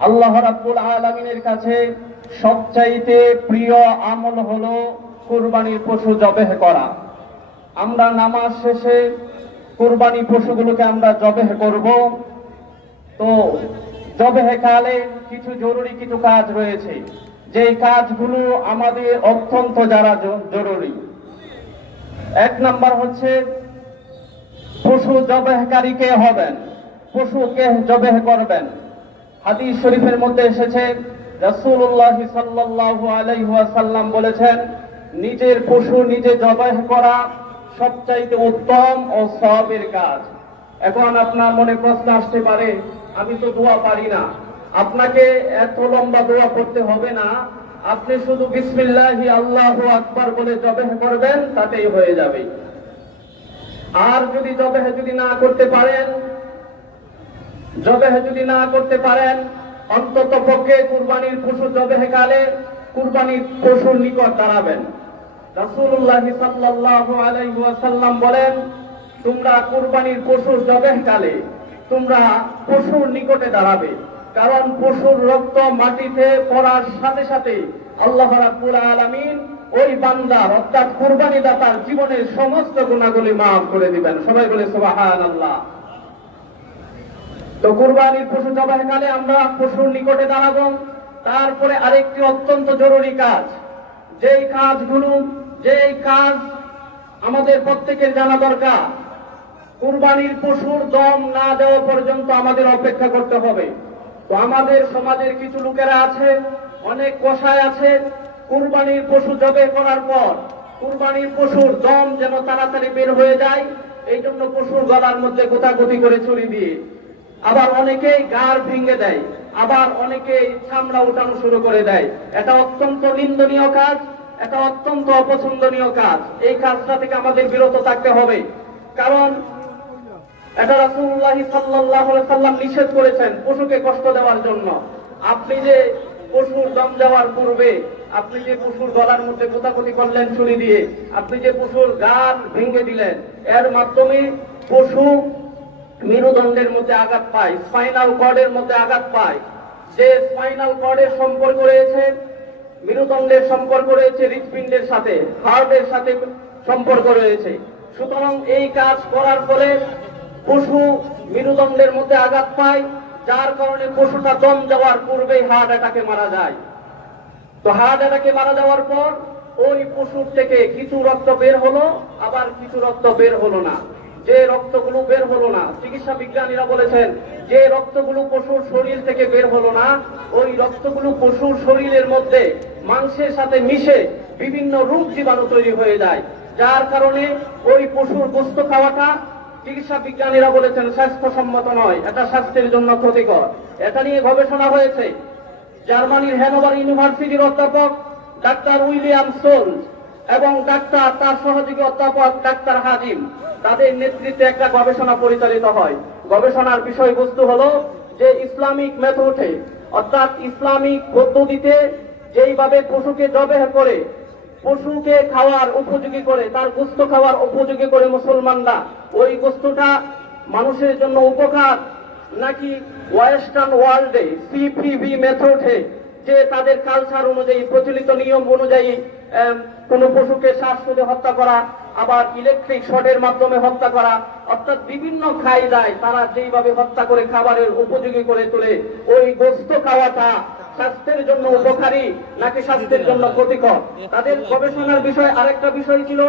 আল্লাহ রাব্বুল আলামিনের কাছে সবচাইতে প্রিয় আমল হলো কুরবানির পশু জবেহ করা। আমরা নামাজ শেষে কুরবানি পশুগুলোকে আমরা জবেহ করব। তো জবেহ কালে কিছু জরুরি কিছু কাজ রয়েছে। যেই কাজগুলো আমাদের অত্যন্ত যারা জরুরি। এক নাম্বার হচ্ছে পশু জবেহকারী কে হবেন। পশুকে জবেহ করবেন। হাদিস শরীফের মধ্যে এসেছে, রাসূলুল্লাহ সাল্লাল্লাহু আলাইহি ওয়াসাল্লাম বলেছেন, নিজের পশু নিজে জবাহ করা সবচাইতে উত্তম ও সবের কাজ। এখন আপনার মনে প্রশ্ন আসতে পারে, আমি তো দোয়া পারি না। আপনাকে এত লম্বা দোয়া করতে হবে না, আপনি শুধু বিসমিল্লাহি আল্লাহু আকবার বলে জবেহ করবেন, তাতেই হয়ে যাবে। আর যদি জবেহ যদি না করতে পারেন জবেহ যদি না করতে পারেন, অন্তত পক্ষে কুরবানির পশু জবেহ কালে কুরবানির পশুর নিকট দাঁড়াবেন। রাসূলুল্লাহ সাল্লাল্লাহু আলাইহি বলেন, তোমরা কুরবানির পশুর জবেহ কালে তোমরা পশুর নিকটে দাঁড়াবে। কারণ পশুর রক্ত মাটিতে পড়ার সাথে সাথে আল্লাহ রাব্বুল আলামিন ওই বান্দার অর্থাৎ কুরবানি দাতার জীবনের সমস্ত গুণাগুলি মাফ করে দিবেন। সবাই বলে, সুবহানাল্লাহ। তো কুরবানির পশু জবাহকালে আমরা পশুর নিকটে দাঁড়াবো। তারপরে আরেকটি অত্যন্ত জরুরি কাজ। যেই কাজগুলো, যেই কাজ আমাদের প্রত্যেকের জানা দরকার, কুরবানির পশুর দম না দেওয়া পর্যন্ত আমাদের অপেক্ষা করতে হবে। তো আমাদের সমাজের কিছু লোকেরা আছে, অনেক কষায় আছে, কুরবানির পশু জবে করার পর কুরবানির পশুর দম যেন তাড়াতাড়ি বের হয়ে যায় এই জন্য পশুর গলার মধ্যে গোতাগুতি করে ছুরি দিয়ে আবার অনেকেই গার ভেঙে দেয়, আবার অনেকেই চামড়া উঠানো শুরু করে দেয়। এটা অত্যন্ত নিন্দনীয় কাজ, এটা অত্যন্ত অপছন্দনীয় কাজ। এই কাজটা থেকে আমাদের বিরত থাকতে হবে। কারণ এটা রাসূলুল্লাহ সাল্লাল্লাহু আলাইহি সাল্লাম নিষেধ করেছেন পশুকে কষ্ট দেওয়ার জন্য। আপনি যে পশুর দম দেওয়ার পূর্বে আপনি যে পশুর গলার মধ্যে কোথাকুতি করলেন ছুরি দিয়ে, আপনি যে পশুর গান ভেঙে দিলেন, এর মাধ্যমে পশু মেরুদণ্ডের মধ্যে আঘাত পায়, স্পাইনাল কর্ডের মধ্যে আঘাত পায়। যে স্পাইনাল কর্ডের সম্পর্ক রয়েছে, মেরুদণ্ডের সম্পর্ক রয়েছে হৃৎপিণ্ডের সাথে, হার্টের সাথে সম্পর্ক রয়েছে। সুতরাং এই কাজ করার ফলে পশু মেরুদণ্ডের মধ্যে আঘাত পায়, যার কারণে পশুটা দম যাওয়ার পূর্বেই হার্ট অ্যাটাকে মারা যায়। তো হার্ট অ্যাটাকে মারা যাওয়ার পর ওই পশুর থেকে কিছু রক্ত বের হলো, আবার কিছু রক্ত বের হলো না। যে রক্তগুলো বের হলো না, চিকিৎসা বিজ্ঞানীরা বলেছেন, যে রক্তগুলো পশুর শরীর থেকে বের হলো না, ওই রক্তগুলো পশুর শরীরের মধ্যে মাংসের সাথে মিশে বিভিন্ন রোগ জীবাণু তৈরি হয়ে যায়। যার কারণে ওই পশুর গোস্ত খাওয়াটা চিকিৎসা বিজ্ঞানীরা বলেছেন স্বাস্থ্যসম্মত নয়, এটা স্বাস্থ্যের জন্য ক্ষতিকর। এটা নিয়ে গবেষণা হয়েছে। জার্মানির হ্যানোভার ইউনিভার্সিটির অধ্যাপক ডাক্তার উইলিয়াম সোলস এবং ডাক্তার, তার সহযোগী অধ্যাপক ডাক্তার হাজিম, তাদের নেতৃত্বে একটা গবেষণা পরিচালিত হয়। গবেষণার বিষয়বস্তু হলো যে ইসলামিক মেথডে, অর্থাৎ ইসলামিক পদ্ধতিতে যেইভাবে পশুকে জবেহ করে, পশুকে খাওয়ার উপযোগী করে, তার গোস্ত খাওয়ার উপযোগী করে মুসলমানরা, ওই গোস্তটা মানুষের জন্য উপকার। নাকি ওয়েস্টার্ন ওয়ার্ল্ডে সিপিভি মেথডে যে তাদের কালচার অনুযায়ী, প্রচলিত নিয়ম অনুযায়ী কোনো পশুকে শ্বাসরোধে হত্যা করা, আবার ইলেকট্রিক শর্টের মাধ্যমে হত্যা করা, অর্থাৎ বিভিন্ন খায়দায় তারা যেইভাবে হত্যা করে খাবারের উপযোগী করে তোলে, ওই গোস্ত খাওয়াটা স্বাস্থ্যের জন্য উপকারী নাকি স্বাস্থ্যের জন্য ক্ষতিকর? তাদের গবেষণার বিষয় আরেকটা বিষয় ছিল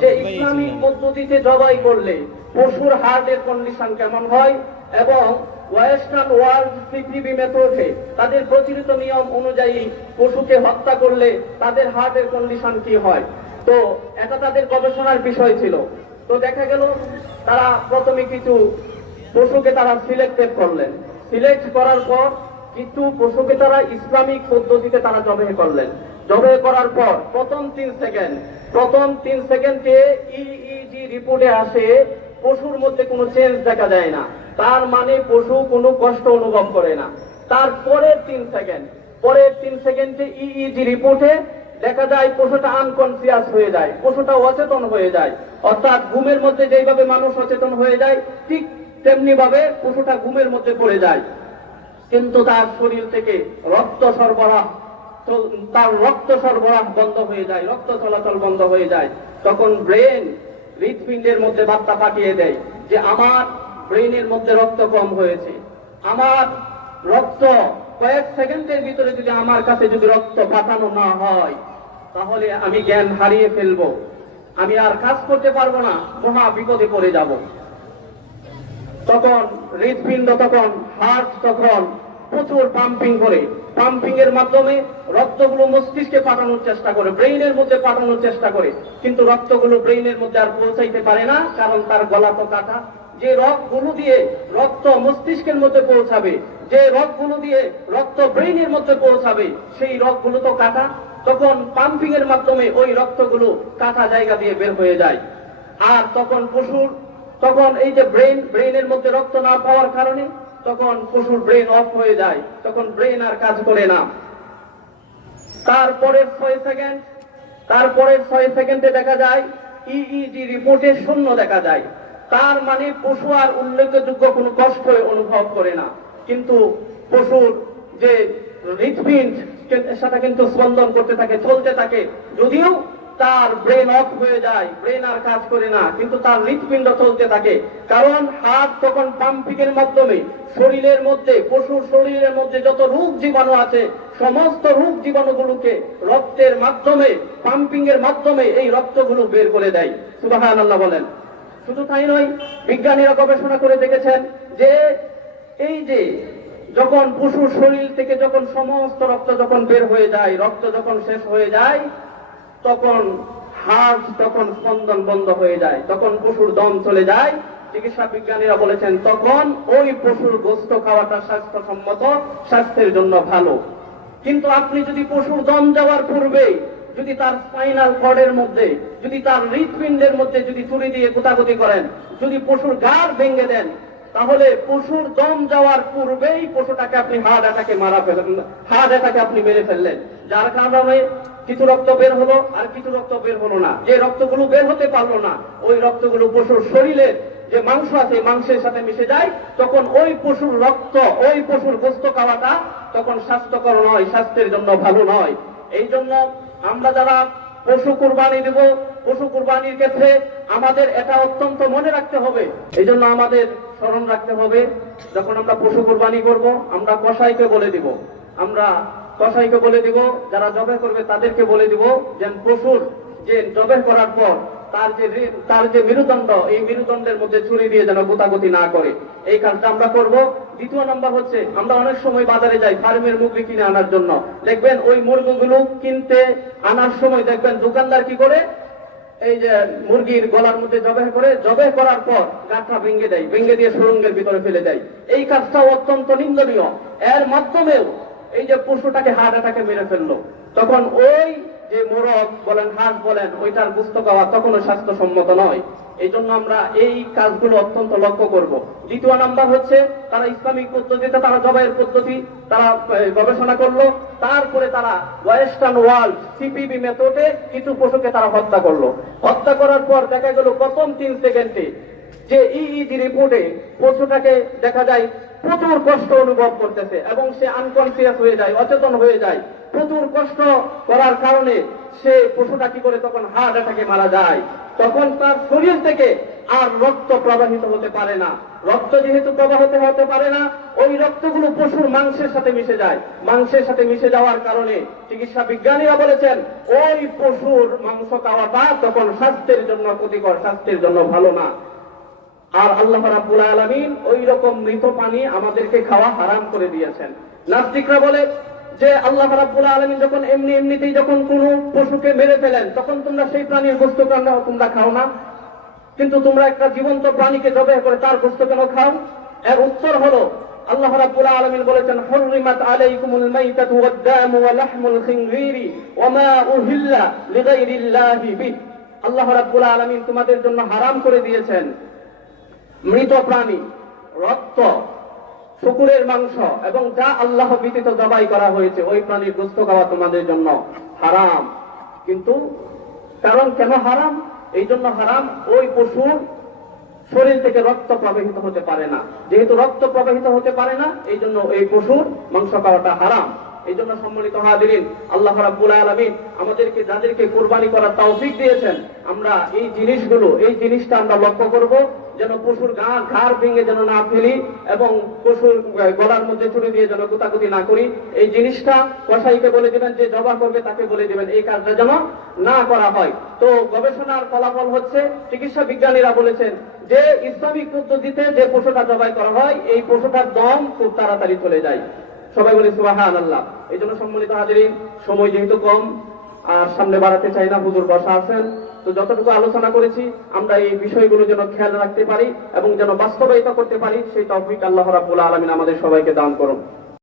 যে ইসলামিক পদ্ধতিতে জবাই করলে পশুর হার্টের কন্ডিশন কেমন হয় এবং ওয়েস্টার্ন ওয়ার্ল্ড সিপিবি মেথডে তাদের প্রচলিত নিয়ম অনুযায়ী পশুকে হত্যা করলে তাদের হার্টের কন্ডিশন কি হয়? তো এটা তাদের গবেষণার বিষয় ছিল। তো দেখা গেল তারা প্রথমে কিছু পশুকে তারা সিলেক্টেড করলেন। সিলেক্ট করার পর কিন্তু পশুকে তারা ইসলামিক পদ্ধতিতে তারা জবে করলেন। জবে করার পর প্রথম তিন সেকেন্ড, প্রথম তিন সেকেন্ডে ইইজি রিপোর্টে আসে পশুর মধ্যে কোনো চেঞ্জ দেখা যায় না। তার মানে পশু কোনো কষ্ট অনুভব করে না। তারপরের তিন সেকেন্ড পরের তিন সেকেন্ডে ইইজি রিপোর্টে দেখা যায় পশুটা আনকনসিয়াস হয়ে যায়, পশুটা অচেতন হয়ে যায়। অর্থাৎ ঘুমের মধ্যে যেইভাবে মানুষ অচেতন হয়ে যায়, ঠিক তেমনি ভাবে পশুটা ঘুমের মধ্যে পড়ে যায়। কিন্তু তার শরীর থেকে রক্ত সরবরাহ তার রক্ত সরবরাহ বন্ধ হয়ে যায়, রক্ত চলাচল বন্ধ হয়ে যায়। তখন ব্রেন হৃৎপিণ্ডের মধ্যে বার্তা পাঠিয়ে দেয় যে আমার ব্রেনের মধ্যে রক্ত কম হয়েছে। আমার রক্ত কয়েক সেকেন্ডের ভিতরে যদি আমার কাছে যদি রক্ত পাঠানো না হয়, তাহলে আমি জ্ঞান হারিয়ে ফেলব। আমি আর কাজ করতে পারব না, মহা বিপদে পড়ে যাব। তখন হৃৎপিণ্ড তখন হার্ট তখন প্রচুর পাম্পিং করে। পাম্পিং এর মাধ্যমে রক্তগুলো মস্তিষ্কে পাঠানোর চেষ্টা করে ব্রেইনের মধ্যে পাঠানোর চেষ্টা করে। কিন্তু রক্তগুলো ব্রেইনের মধ্যে আর পৌঁছাইতে পারে না, কারণ তার গলা তো কাটা। যে রক্তগুলো দিয়ে রক্ত মস্তিষ্কের মধ্যে পৌঁছাবে, যে রক্তগুলো দিয়ে রক্ত ব্রেইনের মধ্যে পৌঁছাবে, সেই রক্তগুলো তো কাটা। তখন পাম্পিং এর মাধ্যমে ওই রক্তগুলো কাটা জায়গা দিয়ে বের হয়ে যায়। আর তখন পশুর, তখন এই যে ব্রেন ব্রেনের মধ্যে রক্ত না পাওয়ার কারণে তখন পশুর ব্রেন অফ হয়ে যায়, তখন ব্রেন আর কাজ করে না। তারপরের ছয় সেকেন্ড তারপরের ছয় সেকেন্ডে দেখা যায় ইইজি রিপোর্টে শূন্য দেখা যায়। তার মানে পশু আর উল্লেখযোগ্য কোনো কষ্ট অনুভব করে না। কিন্তু পশুর যে হৃৎপিণ্ড সেটা কিন্তু স্পন্দন করতে থাকে, চলতে থাকে। যদিও তার ব্রেন অফ হয়ে যায় ব্রেন আর কাজ করে না, কিন্তু তার হৃৎপিণ্ড চলতে থাকে। কারণ হাত তখন পাম্পিং এর মাধ্যমে, শরীরের মধ্যে, পশুর শরীরের মধ্যে যত রোগ জীবাণু আছে, সমস্ত রোগ জীবাণুগুলোকে রক্তের মাধ্যমে পাম্পিং এর মাধ্যমে এই রক্তগুলো বের করে দেয়। সুবাহান আল্লাহ বলেন। শুধু তাই নয়, বিজ্ঞানীরা গবেষণা করে দেখেছেন যে এই যে যখন পশুর শরীর থেকে যখন সমস্ত রক্ত যখন বের হয়ে যায়, রক্ত যখন শেষ হয়ে যায় তখন হার্ট তখন স্পন্দন বন্ধ হয়ে যায়, তখন পশুর দম চলে যায়। চিকিৎসা বিজ্ঞানীরা বলেছেন, তখন ওই পশুর গোস্ত খাওয়াটা স্বাস্থ্যসম্মত, স্বাস্থ্যের জন্য ভালো। কিন্তু আপনি যদি পশুর দম যাওয়ার পূর্বে, যদি তার স্পাইনাল কর্ডের মধ্যে, যদি তার হৃৎপিণ্ডের মধ্যে যদি চুরি দিয়ে গোতাগুতি করেন, যদি পশুর গাড় ভেঙে দেন, তাহলে পশুর দম যাওয়ার পূর্বেই পশুটাকে আপনি হার্ট অ্যাটাকে মারা ফেলেন হার্ট অ্যাটাকে আপনি মেরে ফেললেন। যার কারণে কিছু রক্ত বের হলো আর কিছু রক্ত বের হলো না। যে রক্তগুলো বের হতে পারল না, ওই রক্তগুলো পশুর শরীরের যে মাংস আছে মাংসের সাথে মিশে যায়, তখন ওই পশুর রক্ত, ওই পশুর গোস্ত খাওয়াটা তখন স্বাস্থ্যকর নয়, স্বাস্থ্যের জন্য ভালো নয়। এই জন্য আমরা যারা পশু কুরবানি দেব, পশু কুরবানির ক্ষেত্রে আমাদের এটা অত্যন্ত মনে রাখতে হবে। এই জন্য আমাদের স্মরণ রাখতে হবে, যখন আমরা পশু কুরবানি করব, আমরা কসাইকে বলে দিব। আমরা কসাইকে বলে দিব, যারা জবে করবে তাদেরকে বলে দিব যে পশুর যে জবে করার পর তার যে তার যে মেরুদণ্ড, এই মেরুদণ্ডের মধ্যে ছুরি দিয়ে যেন গোতাগতি না করে। এই কাজটা আমরা করব। দ্বিতীয় নাম্বার হচ্ছে, আমরা অনেক সময় বাজারে যাই ফার্মের মুরগি কিনে আনার জন্য। দেখবেন ওই মুরগিগুলো কিনতে আনার সময় দেখবেন দোকানদার কি করে? এই যে মুরগির গলার মধ্যে জবে করে জবে করার পর গাঁটটা ভেঙে দেয়, ভেঙে দিয়ে সুরঙ্গের ভিতরে ফেলে দেয়। এই কাজটাও অত্যন্ত নিন্দনীয়। এর মাধ্যমেও এই যে পশুটাকে হার্ট অ্যাটাকে মেরে ফেলল, তখন ওই যে মোরগ বলেন, হাঁস বলেন, ওইটার গুস্ত খাওয়া তখনও স্বাস্থ্যসম্মত নয়। এই জন্য আমরা এই কাজগুলো অত্যন্ত লক্ষ্য করব। দ্বিতীয় নাম্বার হচ্ছে, তারা ইসলামিক পদ্ধতিতে তারা জবাইয়ের পদ্ধতি, তারা গবেষণা করল। তারপরে তারা ওয়েস্টার্ন ওয়ার্ল্ড সিপিবি মেথডে কিছু পশুকে তারা হত্যা করল। হত্যা করার পর দেখা গেল প্রথম তিন সেকেন্ডে যে ইইজি রিপোর্টে পশুটাকে দেখা যায় প্রচুর কষ্ট অনুভব করতেছে এবং সে আনকনসিয়াস হয়ে যায়, অচেতন হয়ে যায়। প্রচুর কষ্ট করার কারণে সে পশুটা কি করে? তখন হার্ট অ্যাটাকে মারা যায়। তখন তার শরীর থেকে আর রক্ত প্রবাহিত হতে পারে না। রক্ত যেহেতু প্রবাহিত হতে পারে না, ওই রক্তগুলো পশুর মাংসের সাথে মিশে যায়। মাংসের সাথে মিশে যাওয়ার কারণে চিকিৎসা বিজ্ঞানীরা বলেছেন, ওই পশুর মাংস খাওয়াটা তখন স্বাস্থ্যের জন্য ক্ষতিকর, স্বাস্থ্যের জন্য ভালো না। আর আল্লাহ রাব্বুল আলামিন ওই রকম মৃত পানি আমাদেরকে খাওয়া হারাম করে দিয়েছেন। নাস্তিকরা বলে যে আল্লাহ রাব্বুল আলামিন যখন এমনি এমনিতেই যখন কোনো পশুকে মেরে ফেলেন, তখন তোমরা সেই প্রাণীর বস্তু কেন তোমরা খাও না? কিন্তু তোমরা একটা জীবন্ত প্রাণীকে জবাই করে তার গোস্ত কেন খাও? এর উত্তর হলো, আল্লাহ রাব্বুল আলামিন বলেছেন, হুররিমাত আলাইকুমুল মাইতাতু ওয়াদ-দামু ওয়া লাহমুল খিনজিরি ওয়া মা উহিল্লা লিগাইরিল্লাহি আল্লাহ রাব্বুল আলামিন তোমাদের জন্য হারাম করে দিয়েছেন। মৃত প্রাণী, রক্ত, শুকুরের মাংস এবং যা আল্লাহ ব্যতীত জবাই করা হয়েছে, ওই প্রাণীর গোস্ত খাওয়া তোমাদের জন্য হারাম। কিন্তু কারণ কেন হারাম? এই জন্য হারাম, ওই পশুর শরীর থেকে রক্ত প্রবাহিত হতে পারে না। যেহেতু রক্ত প্রবাহিত হতে পারে না, এই জন্য এই পশুর মাংস খাওয়াটা হারাম। এই জন্য সম্মানিত হাজিরিন, আল্লাহ রাব্বুল আলামিন আমাদেরকে, যাদেরকে কোরবানি করার তৌফিক দিয়েছেন, আমরা এই জিনিসগুলো, এই জিনিসটা আমরা লক্ষ্য করব, যেন পশুর গা ঘাড় ভেঙে যেন না ফেলি এবং পশুর গলার মধ্যে ছুরি দিয়ে যেন গুতাগুতি না করি। এই জিনিসটা কসাইকে বলে দিবেন, যে জবা করবে তাকে বলে দিবেন, এই কাজটা যেন না করা হয়। তো গবেষণার ফলাফল হচ্ছে, চিকিৎসা বিজ্ঞানীরা বলেছেন, যে ইসলামিক পদ্ধতিতে যে পশুটা জবাই করা হয়, এই পশুটার দম খুব তাড়াতাড়ি চলে যায়। সবাই বলি সুবাহান আল্লাহ এই জন্য সম্মিলিত হাজিরিন, সময় যেহেতু কম, আর সামনে বাড়াতে চাই না, হুজুর বসা আছেন। তো যতটুকু আলোচনা করেছি, আমরা এই বিষয়গুলো যেন খেয়াল রাখতে পারি এবং যেন বাস্তবায়িত করতে পারি, সেই তৌফিক আল্লাহ রাবুল আলামিন আমাদের সবাইকে দান করুন।